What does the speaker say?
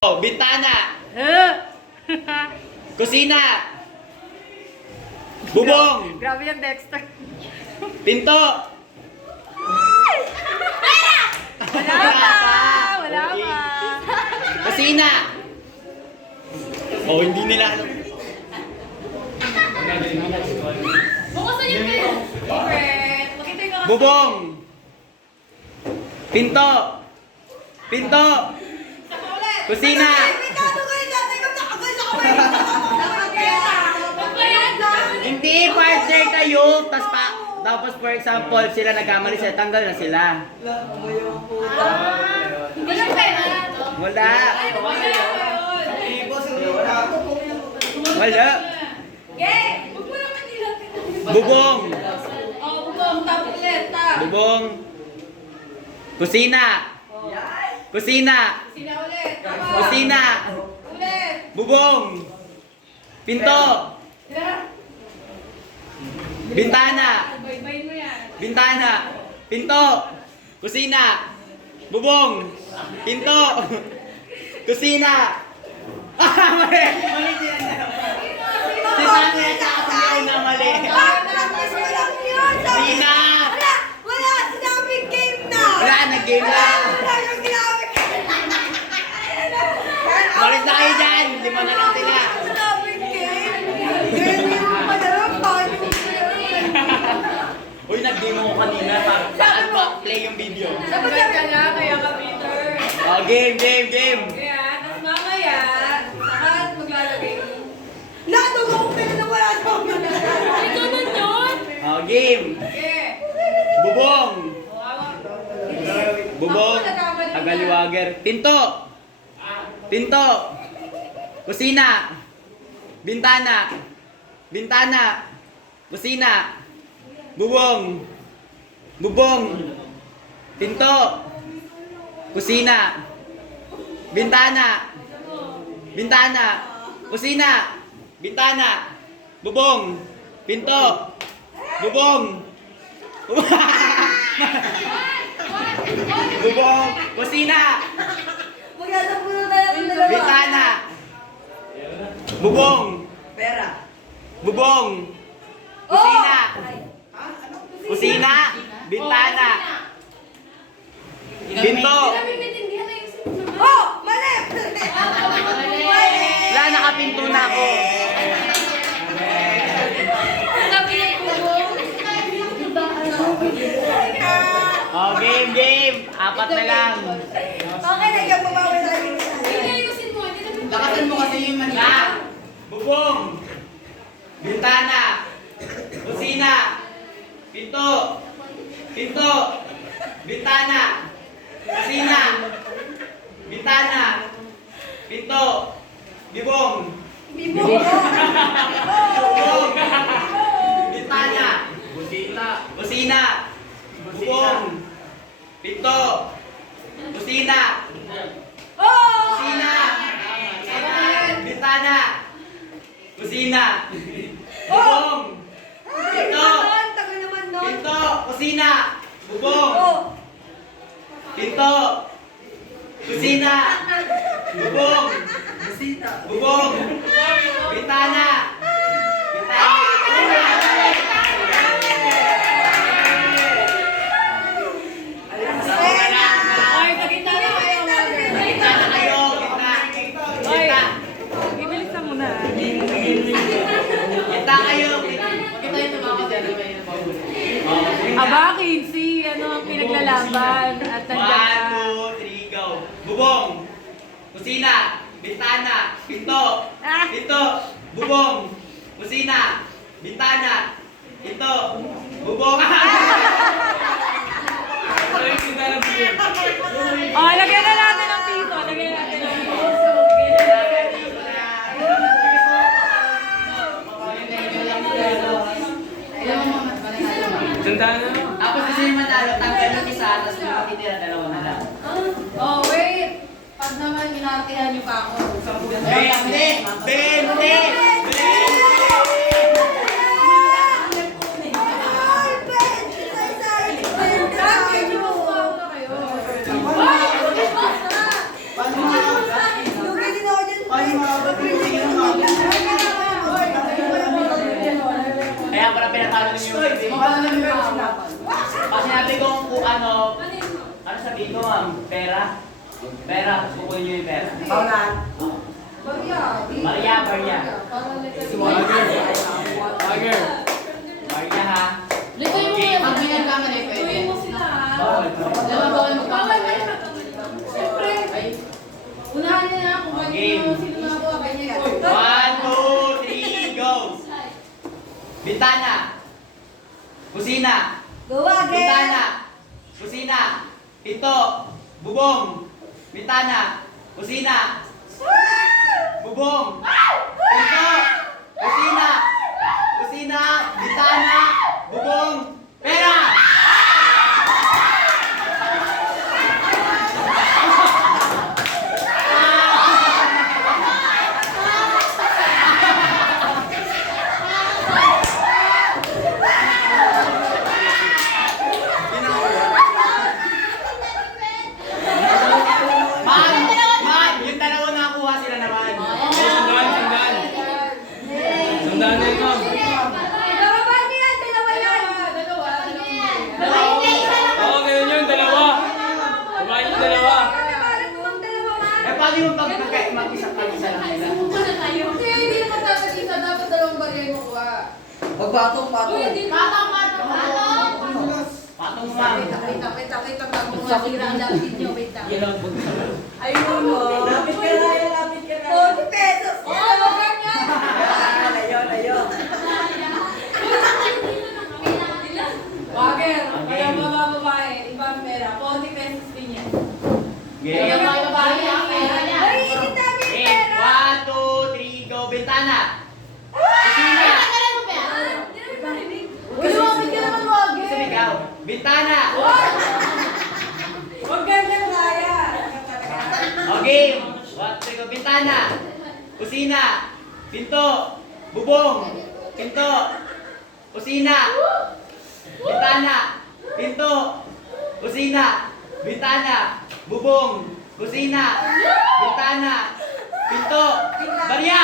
Bintana. Kusina. Bubong. Grabe yung Dexter. Pinto. Wala pa. Kusina. Oh, hindi nila alam. Bukasan yung favorite. Makita yung Bubong. Pinto. Pinto. Kusina. Hindi, partner kayo. Tapos for example, sila nagkamali sila, tanggal na sila. Hindi lang pera. Wala. Wala. Bubong. Bubong, tapos ulit. Bubong. Kusina. Kusina. Sina ulit. Kusina. Ulit. Bubong. Pinto. Bintana. Baybayin mo yan. Bintana. Pinto. Kusina. Bubong. Pinto. Kusina. Mali. Mali siya. Sinabi at saka na mali. Sina. Wala! Sinabing game na! Wala, nag-game lang. Wala yung ginamit! Malis na kayo dyan. Lima na lang sila. Sinabing game! Game yung madalang paano Uy, nag-game ako kanina. Saan ba play yung video? Dapat ka na, kaya ka Peter. Oh, game. Kaya, tapos mamaya, saka maglalagay mo. Natugaw ko pero nawala na ako. Ito na yun! Oh, game. Okay. Bubong. Bubong. Tagaliwager. Pinto. Pinto. Kusina. Bintana. Bintana. Kusina. Bubong. Bubong. Pinto. Kusina. Bintana. Bintana. Kusina. Bintana. Bubong. Pinto. Bubong. Bubong. Kusina. Maglalap mo na tayo ng dalawa. Bintana. Bubong. Pera. Bubong. Kusina. Kusina. Bintana. Pinto. Oh! Mali! Wala, nakapinto na ako. Oh, game. Apat na lang. Okay, nagyang babawi na lang yung Lakasan mo kasi yung manya. Bubong. Bintana. Kusina. Pinto. Pinto. Bintana. Kusina. Bintana. Pinto. Bibong. bibong. Bubong. Bintana. Kusina. Kusina. Bubong. Pinto. Kusina. Oh! Kusina. Bintana. Kusina. Bubong. Pinto. Tagal naman nun. Pinto. Kusina. Bubong. Oh! Pinto. Kusina. Bubong. Bubong. Bintana. Bintana. Ay, pagkita na kayo. Bintana kayo. Bintana. Ibilisan mo na. Bintana kayo. Aba, Kinsey, ano ang pinaglalaban at nandiyan ka. 1, 2, 3, go. Bubong. Kusina. Bintana. Pinto. Pinto. Bubong. Kusina. Bintana. Pinto. Bubong. Oh, lagyan na natin ng piso. Lagyan natin ng piso. Tapos kasi yung manalo, tanggal yung isa, tapos yung matitira, dalawa na lang. Oh, wait. Pag naman inartihan niyo pa ako. 20! 20! Ay, Ben! Say, say! Ay, Pera, kukunin nyo yung pera. Paulan. Maria. Maria ha. Lutuin mo Okay. yung pag may nagkamali pwede. Lutuin mo sila ha. Bawal. Bawal magkamali. Siyempre. Unahan niya na kung bakit Game. sino nakakuha kanya. 1, 2, 3, go! Bintana. Kusina. Bintana. Kusina. Pinto. Bubong. Bintana. Kusina. Bubong. Pinto. Kusina. Kusina. Bintana. Bubong. Pera! Man, yung dalawa nakakuha sila naman. Sandaan na yun, ma'am. Oo, ganyan yun, dalawa. Kumain yung dalawa. Eh, paano yung mag-isa lang sila? Pagbatong-batong. Patong mo, ma'am. Ayun mo. Lapit ka na. 40 pesos. Layo. Wagger, kaya mga babae, ibang pera, 40 pesos din yan. Kaya Game. mga babae, ang pera niya. Game. 1, 2, 3, go. Bintana. Kusina. Uy, lumapit ka naman, Wagger. Sumigaw. Bintana. Huwag ganyan kaya. O, game. 1, 2, go. Bintana. Kusina. Pinto. Bubong. Pinto. Kusina. Bintana. Pinto. Kusina. Bintana. Bubong. Kusina. Bintana. Pinto. Maria!